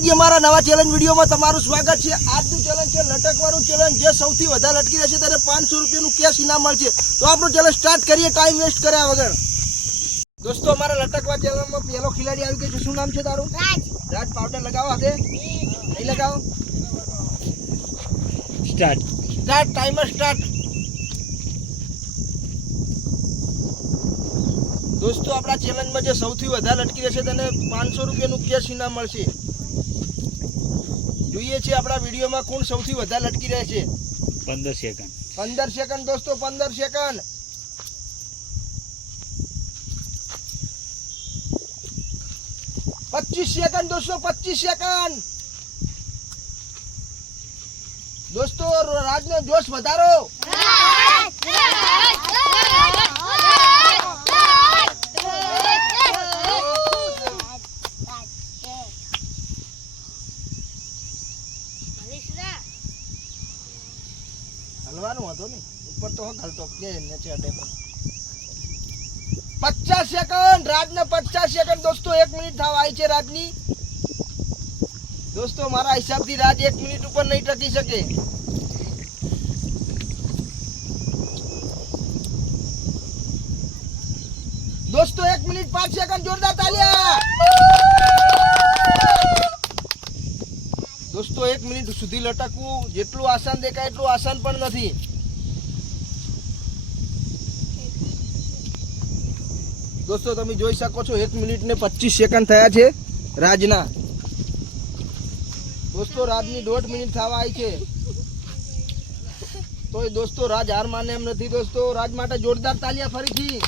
માતાજી, અમારા નવા ચેલેન્જ વિડીયોમાં તમારું સ્વાગત છે। આજનું ચેલેન્જ છે લટકવાનું ચેલેન્જ। જે સૌથી વધારે લટકી રહેશે તેને 500 રૂપિયાનું કેશ ઇનામ મળશે। તો આપણો ચેલેન્જ સ્ટાર્ટ કરીએ ટાઈમ વેસ્ટ કર્યા વગર। દોસ્તો, અમારા લટકવા ચેલેન્જમાં પહેલો ખિલાડી આવી ગયો છે। શું નામ છે તારું? રાજ। પાવડર લગાવો હાથે, નહીં લગાવો। Start timer start. દોસ્તો, આપણા ચેલેન્જમાં જે સૌથી વધારે લટકી રહેશે તેને 500 રૂપિયાનું કેશ ઇનામ મળશે। જોઈએ છે આપણા વિડીયોમાં કોણ સૌથી વધારે લટકી રહે છે। 15 સેકન્ડ 15 સેકન્ડ દોસ્તો, 15 સેકન્ડ। પચીસ સેકન્ડ દોસ્તો, 25 સેકન્ડ। દોસ્તો, રાજનો જોશ વધારો। હલવાનું હતો ને ઉપર તો હલતો નીચે અડે પર। 50 સેકન્ડ રાજને, 50 સેકન્ડ દોસ્તો। 1 મિનિટ થવા આવી છે રાજની। દોસ્તો, મારા હિસાબથી રાજ 1 મિનિટ ઉપર નહીં ટકી શકે। દોસ્તો, 1 મિનિટ 5 સેકન્ડ, જોરદાર તાલિયા। દોસ્તો, 1 મિનિટ સુધી લટકવું જેટલું આસાન દેખાય એટલું આસાન પણ નથી। દોસ્તો, તમે જોઈ શકો છો 1 મિનિટ ને 25 સેકન્ડ થયા છે રાજના। દોસ્તો, રાજની 1.5 મિનિટ થવા આવી છે। તો દોસ્તો, રાજ હાર માને એમ નથી। દોસ્તો, રાજ માટે જોરદાર તાલિયા ફરીથી।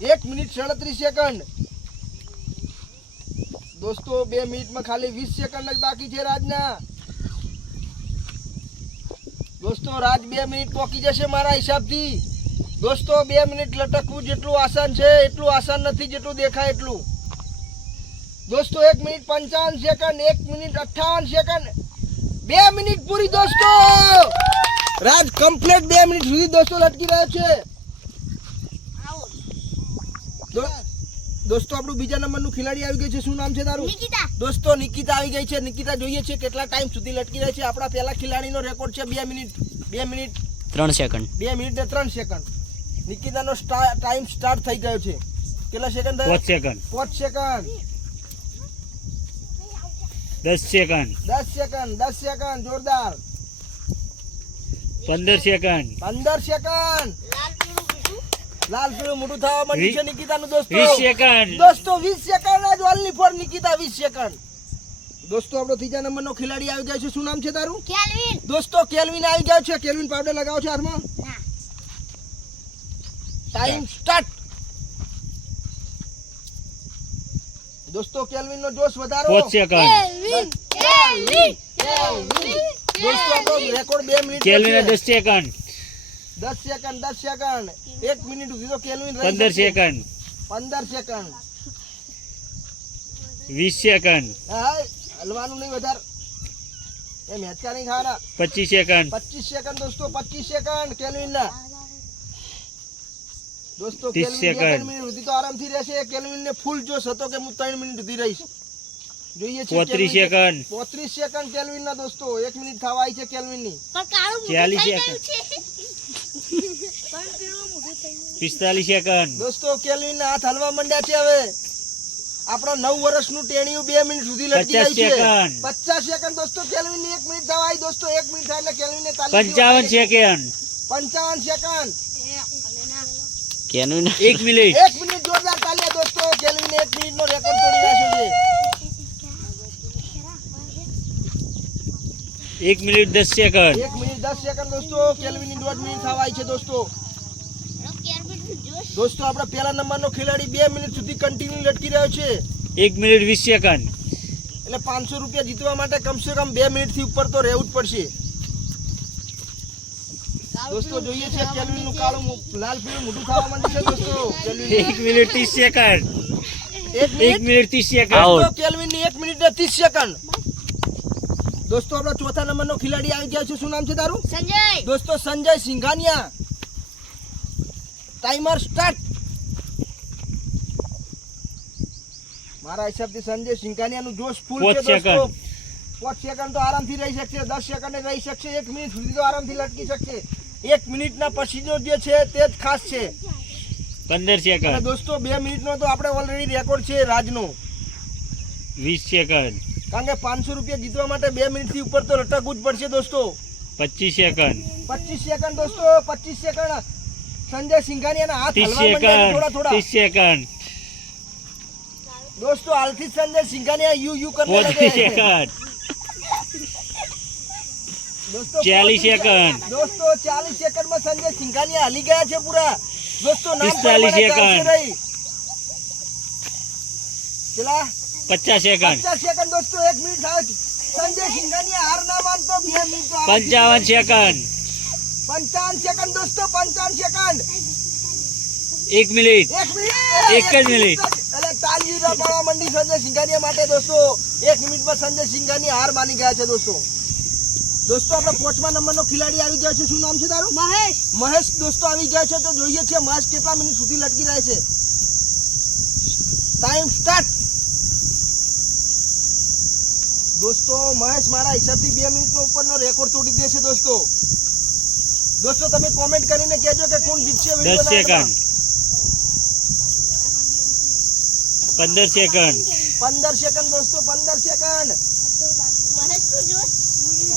1 મિનિટ 37 સેકન્ડ। દોસ્તો, 2 મિનિટમાં ખાલી 20 સેકન્ડ જ બાકી છે રાજના। દોસ્તો, રાજ 2 મિનિટ પોકી જશે મારા હિસાબથી। દોસ્તો, 2 મિનિટ લટકવું જેટલું આસાન છે એટલું આસાન નથી જેટલું દેખાય એટલું। દોસ્તો, 1 minute 55 second, 1 minute 58 second, 2 minute પૂરી દોસ્તો। રાજ કમ્પ્લીટ 2 મિનિટ સુધી દોસ્તો લટકી રહ્યો છે। દોસ્તો, આપણું બીજા નંબરનું ખિલાડી આવી ગયું છે। શું નામ છે તારું? નિકિતા। દોસ્તો, નિકિતા આવી ગઈ છે। નિકિતા, જોઈએ છે કેટલા ટાઈમ સુધી લટકી રહે છે। આપણા પહેલા ખિલાડીનો રેકોર્ડ છે 2 મિનિટ 3 સેકન્ડ 2 મિનિટ ને 3 સેકન્ડ। નિકિતાનો ટાઈમ સ્ટાર્ટ થઈ ગયો છે। કેટલા સેકન્ડ થયા? 5 second 5 second 10 second 10 second 10 second, જોરદાર। 15 સેકન્ડ 15 સેકન્ડ। લાલ પીળું મોટું થવા માંડ્યું છે નિકિતાનું દોસ્તો। 20 સેકન્ડ દોસ્તો, 20 સેકન્ડ જ ઓનલી ફોર નિકિતા, 20 સેકન્ડ। દોસ્તો, આપણો ત્રીજા નંબરનો ખિલાડી આવી ગયો છે। શું નામ છે તારું? કેલ્વિન। દોસ્તો, કેલ્વિન આવી ગયો છે। કેલ્વિન, પાવડર લગાવો છો હાથમાં? ના। Time start. દોસ્તો, કેલ્વિન નો જોશ વધારો। 5 સેકન્ડ દોસ્તો, આપણો record 2 minute kelvin 10 second 10 second 10 second, 1 minute સુધી તો કેલ્વિન 15 સેકન્ડ 15 સેકન્ડ 20 સેકન્ડ હા, હલવાનું નહીં વધારે, એ મેચકા નહીં ખાવાના। 25 સેકન્ડ 25 સેકન્ડ દોસ્તો, 25 સેકન્ડ કેલ્વિન ના। દોસ્તો, 30 કેલ્વિન સેકન્ડ 2 મિનિટ સુધી તો આરામથી રહેશે। કેલ્વિન ને ફૂલ જોશ હતો કે હું 3 મિનિટ સુધી રહીશ। જોઈએ છે 35 સેકન્ડ 35 સેકન્ડ કેલ્વિન ના દોસ્તો। 1 મિનિટ થવા આવી છે કેલ્વિન ની। 40 સેકન્ડ 45 સેકન્ડ દોસ્તો, કેલ્વિન ના હાથ હલવા માંડ્યા છે। હવે આપણો 9 વર્ષનું ટેણીયું 2 મિનિટ સુધી લટકી રહ્યું છે। 50 સેકન્ડ દોસ્તો, કેલ્વિન ની 1 મિનિટ થવા આવી દોસ્તો। 1 મિનિટ થાય એટલે કેલ્વિન ને તાલી 55 second 55 second kelvin 1 minute 1 minute, જોરદાર તાલિયા દોસ્તો। કેલ્વિન 1 મિનિટ નો રેકોર્ડ તોડી નાખ્યો છે। 1 મિનિટ 10 સેકન્ડ 1 મિનિટ 10 સેકન્ડ દોસ્તો। કેલ્વિન ની 1.5 મિનિટ થવા આવી છે દોસ્તો। દોસ્તો, આપણા પહેલા નંબરનો ખિલાડી 2 મિનિટ સુધી કન્ટિન્યુ લટકી રહ્યો છે। 1 મિનિટ 20 સેકન્ડ એટલે 500 રૂપિયા જીતવા માટે કમસે કમ 2 મિનિટ થી ઉપર તો રહેવું જ પડશે દોસ્તો। જોઈએ છે કેલ્વિન નું કાળું લાલ પીળું મોઢું થવા માંડ્યું છે દોસ્તો। 1 મિનિટ 30 સેકન્ડ 1 મિનિટ 30 સેકન્ડ દોસ્તો, કેલ્વિન ની 1 મિનિટ ને 30 સેકન્ડ। દોસ્તો, આપણો ચોથા નંબરનો ખિલાડી આવી ગયો છે। શું નામ છે તારું? સંજય। દોસ્તો, સંજય સિંઘાનિયા। Timer start. મારા હિસાબથી સંજય સિંઘાનિયાનું જોશ ફૂલ પાંચ છે દોસ્તો. સેકન્ડ. 5 સેકન્ડ તો આરામથી રહી શકશે, 10 સેકન્ડ રહી શકશે, 1 મિનિટ સુધી તો આરામથી લટકી શકશે. 1 મિનિટના પછીનો જે છે તે જ ખાસ છે. 15 અને સેકન્ડ. દોસ્તો 2 મિનિટનો તો આપણે ઓલરેડી રેકોર્ડ છે રાજનો. 20 સેકન્ડ. કારણ કે 500 રૂપિયા જીતવા માટે 2 મિનિટથી ઉપર તો લટકવું જ પડશે દોસ્તો. 25 સેકન્ડ. 25 સેકન્ડ દોસ્તો, 25 સેકન્ડ. સંજય સિંઘાનિયાના હાથ 30 હલવા માંડ્યા છે સેકન્ડ. થોડા થોડા. 30 સેકન્ડ. દોસ્તો હાલથી જ સંજય સિંઘાનિયા યુ કરને 35 લગે. સેકન્ડ. દોસ્તો 40 સેકન્ડ. દોસ્તો 40 સેકન્ડમાં સંજય સિંઘાનિયા હલી ગયા છે પૂરા. દોસ્તો નામ 45 પ્રમાણે ચાલશે સેકન્ડ. નહીં. પેલા 50 સેકન્ડ. 50 સેકન્ડ દોસ્તો, 1 મિનિટ થાય. સંજય સિંઘાનિયા હાર ના માનતો, 2 મિનિટ તો આવે. 55 સેકન્ડ. 55 સેકન્ડ દોસ્તો, 55 સેકન્ડ. 1 મિનિટ. 1 મિનિટ. એક જ મિનિટ. એટલે તાળી રપાડવા માંડી સંજય સિંઘાનિયા માટે દોસ્તો. 1 મિનિટમાં સંજય સિંઘાનિયા હાર માની ગયા છે દોસ્તો. દોસ્તો આપણે 5મા નંબરનો ખેલાડી આવી ગયો છે. શું નામ છે તારું? મહેશ. મહેશ દોસ્તો આવી ગયા છે. તો જોઈએ છે મહેશ કેટલા મિનિટ સુધી લટકી રહે છે. Time start. દોસ્તો મહેશ મારા હિસાબથી 2 મિનિટનો ઉપરનો રેકોર્ડ તોડી દેશે દોસ્તો. દોસ્તો તમે કોમેન્ટ કરીને કહેજો કે કોણ જીતશે 10 વિડિયોના સેકન્ડ. 15 સેકન્ડ. 15 સેકન્ડ દોસ્તો, 15 સેકન્ડ. મહેશ તું જોશ.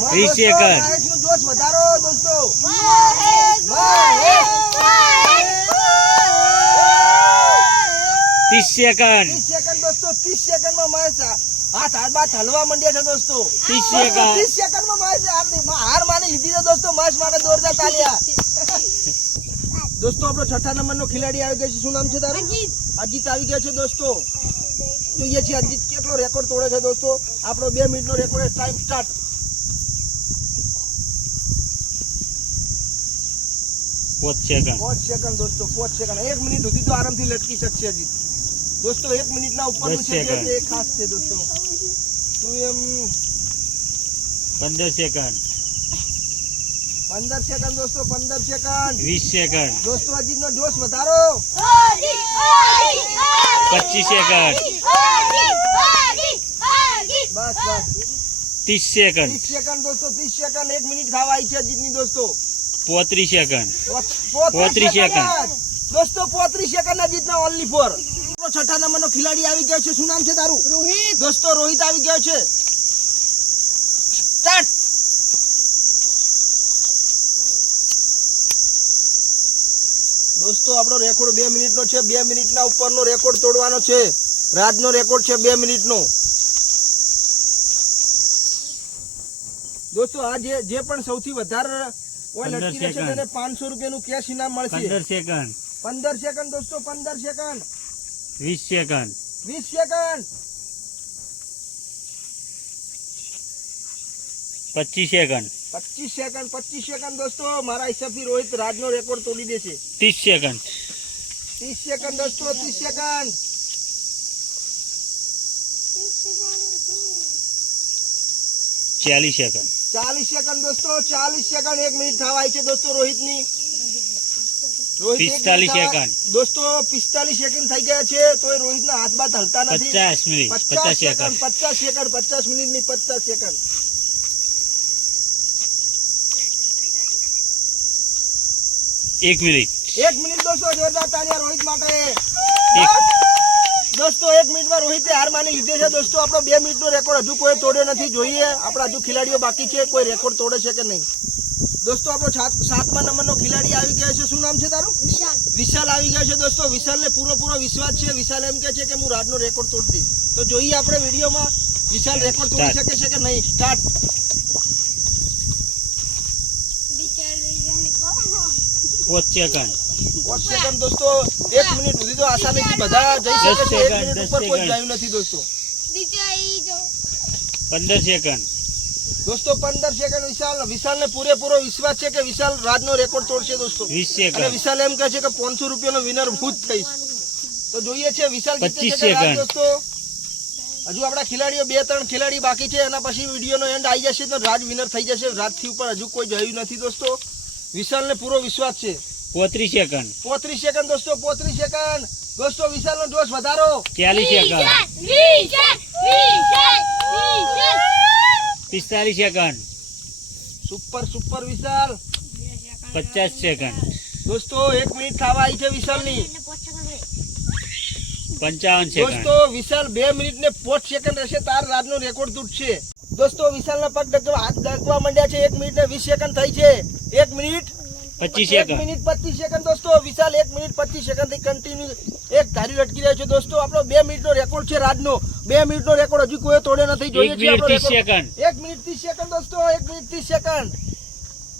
20 સેકન્ડ. મહેશનું જોશ વધારો દોસ્તો. મહેશ. મહેશ. 30 સેકન્ડ. 30 સેકન્ડ દોસ્તો, 30 સેકન્ડમાં મહેશ હાથ બાથ હલવા માંડ્યા છે દોસ્તો. 30 સેકન્ડ. 30 સેકન્ડમાં મહેશ હાર માની લીધી છે દોસ્તો. મહેશ માટે જોરદાર તાલિયા. દોસ્તો આપણો 6થા નંબરનો ખેલાડી આવી ગયો છે. શું નામ છે તારું? અજીત. અજીત આવી ગયા છે દોસ્તો. જોઈએ છીએ અજીત કેટલો રેકોર્ડ તોડે છે દોસ્તો. આપણો 2 મિનિટનો record. Time start. 5 second. 5 second દોસ્તો, 5 સેકન્ડ. 1 મિનિટ સુધી તો આરામથી લટકી શકશે અજીત. દોસ્તો 1 મિનિટના ઉપરનું 10 છે જે સેકન્ડ. તે ખાસ છે દોસ્તો. તું એમ 15 સેકન્ડ. 15 સેકન્ડ દોસ્તો, 15 સેકન્ડ. 20 સેકન્ડ. દોસ્તો અજીતનો જોશ વધારો. 25 સેકન્ડ. બસ બસ. 30 સેકન્ડ. 30 સેકન્ડ દોસ્તો, 30 સેકન્ડ. 1 મિનિટ થવા આવી છે અજીતની દોસ્તો. 35 સેકન્ડ. 35 સેકન્ડ. દોસ્તો 35 સેકન્ડ અજીતના ઓનલી ફોર. 6થા નંબરનો ખેલાડી આવી ગયો છે. શું નામ છે તારું? રોહિત. દોસ્તો રોહિત આવી ગયો છે. સ્ટાર્ટ. દોસ્તો આપણો રેકોર્ડ 2 મિનિટનો છે. 2 મિનિટના ઉપરનો રેકોર્ડ તોડવાનો છે. રાજનો રેકોર્ડ છે 2 મિનિટનો. દોસ્તો આ જે પણ સૌથી વધારે ઓય 15 લટકી રહેશે સેકન્ડ. તેને 500 રૂપિયાનું કેશ ઇનામ મળશે. 15 સેકન્ડ. 15 સેકન્ડ દોસ્તો, 15 second. 20 second. 20 second. 25 second. 25 second. 25 second દોસ્તો. મારા હિસાબથી રોહિત રાજનો રેકોર્ડ તોડી દેશે. 30 સેકન્ડ. 30 સેકન્ડ દોસ્તો, 30 સેકન્ડ. 40 સેકન્ડ. 40 સેકન્ડ દોસ્તો, 40 સેકન્ડ. 1 મિનિટ થવા આવી છે દોસ્તો રોહિતની. રોહિત 45 એક મિનિટ સેકન્ડ. દોસ્તો 45 સેકન્ડ થઈ ગયા છે તો એ રોહિતના હાથ બાથ હલતા નથી. 50 મિનિટ. 50 સેકન્ડ. 50 સેકન્ડ. 50 મિનિટ ની 50 સેકન્ડ. 1 મિનિટ. 1 મિનિટ દોસ્તો, જોરદાર તાળીયા રોહિત માટે. એક. દોસ્તો 1 મિનિટમાં રોહિતે હાર માની લીધી છે દોસ્તો. આપણો 2 મિનિટનો રેકોર્ડ હજુ કોઈ તોડ્યો નથી. જોઈએ આપણા હજુ ખેલાડીઓ બાકી છે, કોઈ રેકોર્ડ તોડે છે કે નહીં. દોસ્તો આપણો 7મા નંબરનો ખેલાડી આવી ગયો છે. શું નામ છે તારું? વિશાલ. વિશાલ આવી ગયો છે દોસ્તો. વિશાલને પૂરો વિશ્વાસ છે. વિશાલ એમ કહે છે કે હું રાજનો રેકોર્ડ તોડી દઈશ. તો જોઈએ આપણે વિડીયોમાં વિશાલ રેકોર્ડ તોડી શકે છે કે નહીં. સ્ટાર્ટ. 5 સેકન્ડ. 5 સેકન્ડ દોસ્તો. 1 મિનિટ સુધી તો આસાનીથી બધા જઈ શકે 10 છે. 1 સેકન્ડ, મિનિટ 10 ઉપર કોઈ સેકન્ડ. જાય નથી દોસ્તો. 15 સેકન્ડ. દોસ્તો 15 સેકન્ડ. વિશાલને પૂરેપૂરો વિશ્વાસ છે કે વિશાલ રાજનો રેકોર્ડ તોડશે દોસ્તો. 20 અને સેકન્ડ. વિશાલ એમ કહે છે કે 500 રૂપિયાનો વિનર હું જ થઈશ. તો જોઈએ છે વિશાલ જીતે 25 છે કે રાજ સેકન્ડ. દોસ્તો. હજુ આપણા ખેલાડીઓ 2-3 ખેલાડી બાકી છે. એના પછી વિડીયોનો એન્ડ આવી જશે તો રાજ વિનર થઈ જશે. રાજથી ઉપર હજુ કોઈ જયું નથી દોસ્તો. વિશાલને પૂરો વિશ્વાસ છે. 35 સેકન્ડ 35 સેકન્ડ દોસ્તો, 35 સેકન્ડ દોસ્તો. વિશાલનો જોશ વધારો. 40 સેકન્ડ વિશાલ 45 સેકન્ડ સુપર સુપર વિશાલ. 50 સેકન્ડ દોસ્તો 1 મિનિટ થવા આવી છે વિશાલની. 55 સેકન્ડ દોસ્તો વિશાલ 2 મિનિટ ને 5 સેકન્ડ રહેશે તાર રાજનો રેકોર્ડ તૂટશે. દોસ્તો વિશાલના પગ હાથ ડગવા માંડ્યા છે. 1 મિનિટ ને 20 સેકન્ડ થઈ છે. 1 મિનિટ 25 1 સેકન્ડ મિનિટ 25 સેકન્ડ દોસ્તો. વિશાલ 1 મિનિટ 25 સેકન્ડ થી કન્ટિન્યુ એક ધારી લટકી રહ્યો છે દોસ્તો. આપણો 2 મિનિટનો રેકોર્ડ છે રાજનો. 2 મિનિટનો રેકોર્ડ હજુ કોઈ તોડ્યો નથી. 1 જોઈએ છે મિનિટ આપણો 30 રેકોર્ડ. સેકન્ડ 1 મિનિટ 30 સેકન્ડ દોસ્તો. 1 મિનિટ 30 સેકન્ડ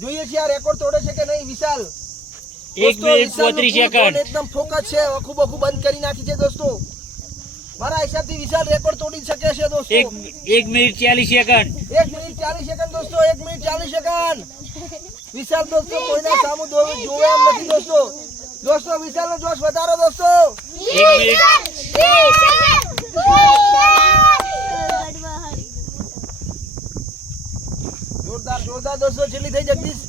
જોઈએ છે આ રેકોર્ડ તોડે છે કે નહીં વિશાલ. 1 મિનિટ 35 સેકન્ડ એકદમ ફોકસ છે. આખું બખું બંધ કરી નાખી છે દોસ્તો. મારા હિસાબથી વિશાલ રેકોર્ડ તોડી શકે છે દોસ્તો. 1 મિનિટ 40 સેકન્ડ 1 મિનિટ 40 સેકન્ડ દોસ્તો. 1 મિનિટ 40 સેકન્ડ વિશાલ દોસ્તો કોઈના સામું જોવે એમ નથી દોસ્તો. દોસ્તો વિશાલનો જોશ વધારો દોસ્તો. 1 મિનિટ જોરદાર જોરદાર દોસ્તો. છેલ્લી થઈ Jagdish.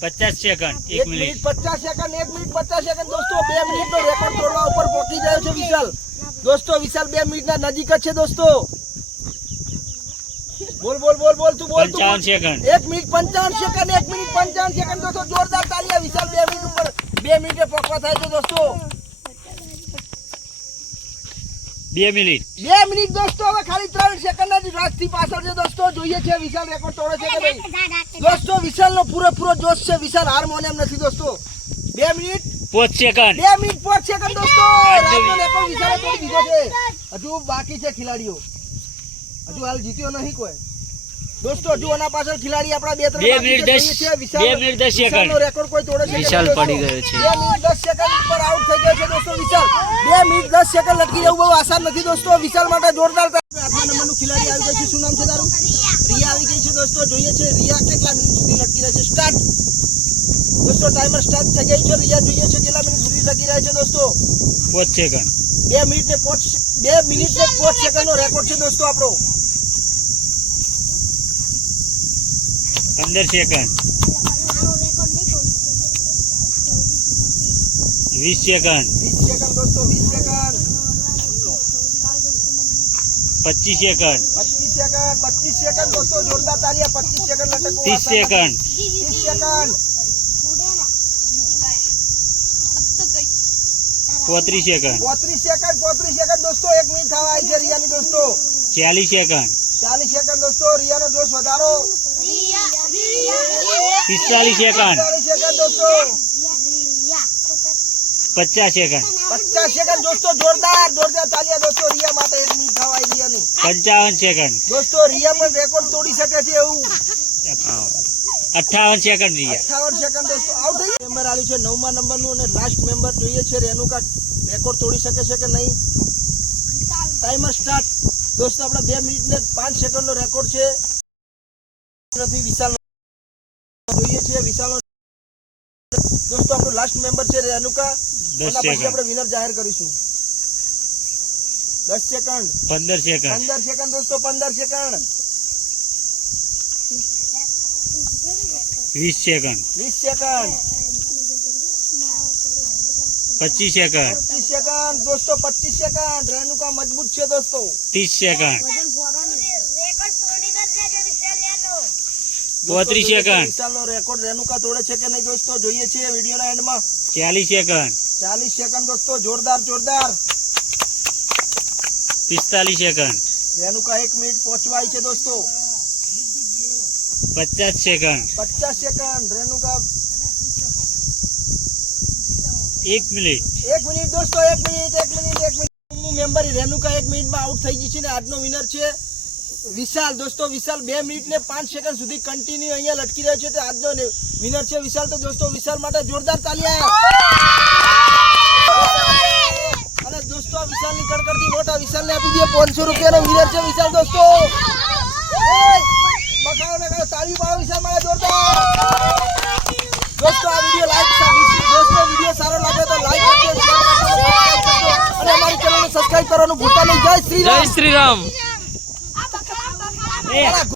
50 second 1 1 minute 50 second 1 minute 50 second દોસ્તો. 2 મિનિટનો રેકોર્ડ તોડવા ઉપર પહોંચી ગયો છે વિશાલ. દોસ્તો વિશાલ 2 મિનિટના નજીક જ છે દોસ્તો. બોલ બોલ બોલ બોલ તું બોલ તું 55 second 1 minute 55 second 1 minute 55 second દોસ્તો. જોરદાર તાલિયા વિશાલ 2 મિનિટ ઉપર 2 મિનિટે પકવા થાય છે દોસ્તો. 2 મિનિટ 2 મિનિટ દોસ્તો. હવે ખાલી 3 સેકન્ડ જ રાજથી પાછળ છે દોસ્તો. જોઈએ છે વિશાલ રેકોર્ડ તોડે છે કે નહીં દોસ્તો. વિશાલનો પૂરેપૂરો જોશ છે. વિશાલ હાર માને એમ નથી દોસ્તો. 2 મિનિટ 5 સેકન્ડ 2 મિનિટ 5 સેકન્ડ દોસ્તો. રાજનો રેકોર્ડ વિશાલે તોડી દીધો છે. હજુ બાકી છે ખેલાડીઓ. હજુ હાલ જીત્યો નહીં કોઈ દોસ્તો. હજુ આના પાછળ ખેલાડી આપણા 2-3 2 મિનિટ 10 2 મિનિટ 10 સેકન્ડ રેકોર્ડ કોઈ તોડે છે વિશાલ પડી ગયો છે. 2 મિનિટ 10 સેકન્ડ ઉપર આઉટ થઈ ગયો છે દોસ્તો વિશાલ. 2 મિનિટ 10 સેકન્ડ લટકી જવું બહુ આસાન નથી દોસ્તો. વિશાલ માટે જોરદાર. 8મા નંબરનું ખેલાડી આવી ગયું છે. શું નામ છે તારું? રિયા આવી ગઈ છે દોસ્તો. જોઈએ છે રિયા કેટલા મિનિટ સુધી લટકી રહે છે. સ્ટાર્ટ દોસ્તો. ટાઈમર સ્ટાર્ટ થઈ ગઈ છે. રિયા જોઈએ છે કેટલા મિનિટ સુધી લટકી રહે છે દોસ્તો. 5 સેકન્ડ 2 મિનિટ ને 5 સેકન્ડ નો રેકોર્ડ છે દોસ્તો આપણો. 15 સેકન્ડ 20 સેકન્ડ 20 સેકન્ડ દોસ્તો. 20 સેકન્ડ 25 સેકન્ડ 25 સેકન્ડ 25 સેકન્ડ દોસ્તો. જોરદાર તાલિયા. 25 સેકન્ડ લટકવું 30 આસાન નથી. સેકન્ડ 30 સેકન્ડ 35 સેકન્ડ 35 સેકન્ડ દોસ્તો. 1 મિનિટ થવા આવી છે રિયાની દોસ્તો. 40 સેકન્ડ 40 સેકન્ડ દોસ્તો. રિયાનો જોશ વધારો. 45 સેકન્ડ 40 સેકન્ડ દોસ્તો. 50 સેકન્ડ 50 સેકન્ડ દોસ્તો. જોરદાર જોરદાર તાલિયા દોસ્તો રિયા માટે. 1 મિનિટ થવા આવી રિયાની 55 સેકન્ડ દોસ્તો. રિયા પણ રેકોર્ડ તોડી શકે છે એવું. 58 સેકન્ડ રહ્યા 58 સેકન્ડ દોસ્તો. આઉટ થઈ મેમ્બર આવ્યું છે 9મા નંબરનું અને લાસ્ટ મેમ્બર જોઈએ છે રેનુકા રેકોર્ડ તોડી શકે છે કે નહીં. ટાઈમર સ્ટાર્ટ દોસ્તો. આપણે 2 મિનિટ ને 5 સેકન્ડનો રેકોર્ડ છે. નથી વિશાલ જોઈએ છે વિશાલનો દોસ્તો. આપણો લાસ્ટ મેમ્બર છે રેનુકા. 10 એના પછી સેકન્ડ આપણે વિનર જાહેર કરીશું. 10 સેકન્ડ 15 સેકન્ડ 15 સેકન્ડ દોસ્તો. 15 second 20 second 20 second 25 second 25 second દોસ્તો. 25 સેકન્ડ રેનુકા મજબૂત છે દોસ્તો. 30 સેકન્ડ 35 સેકન્ડ વિશાલનો રેકોર્ડ રેનુકા તોડે છે કે નહીં દોસ્તો. જોઈએ છે વિડીયોના એન્ડમાં. 40 સેકન્ડ 40 સેકન્ડ દોસ્તો. જોરદાર જોરદાર 45 સેકન્ડ રેનુકા 1 મિનિટ પહોંચવા આવી છે દોસ્તો. 50 સેકન્ડ 50 સેકન્ડ રેનુકા 1 મિનિટ 1 મિનિટ દોસ્તો. 1 મિનિટ 1 મિનિટ 1 મિનિટ મેમ્બર રેનુકા 1 મિનિટમાં આઉટ થઈ ગઈ છે ને આજનો વિનર છે વિશાલ દોસ્તો. વિશાલ 2 મિનિટ ને 5 સેકન્ડ સુધી કન્ટિન્યુ અહીંયા લટકી રહ્યો છે. તે આજનો વિનર છે વિશાલ. તો દોસ્તો વિશાલ માટે જોરદાર તાલિયા. અને દોસ્તો આ વિશાલની કડકડતી નોટ આ વિશાલને આપી દે. 500 રૂપિયાનો વિનર છે વિશાલ દોસ્તો. બખાડો ને તાળી પાડો વિશાલ માટે જોરદાર. દોસ્તો આ વિડીયો દોસ્તો વિડીયો સારો લાગે તો લાઈક કરજો, શેર કરજો, સબસ્ક્રાઇબ કરજો અને અમારી ચેનલને સબસ્ક્રાઇબ કરવાનું ભૂલતા નહીં. જય શ્રી રામ. જય શ્રી રામ. એ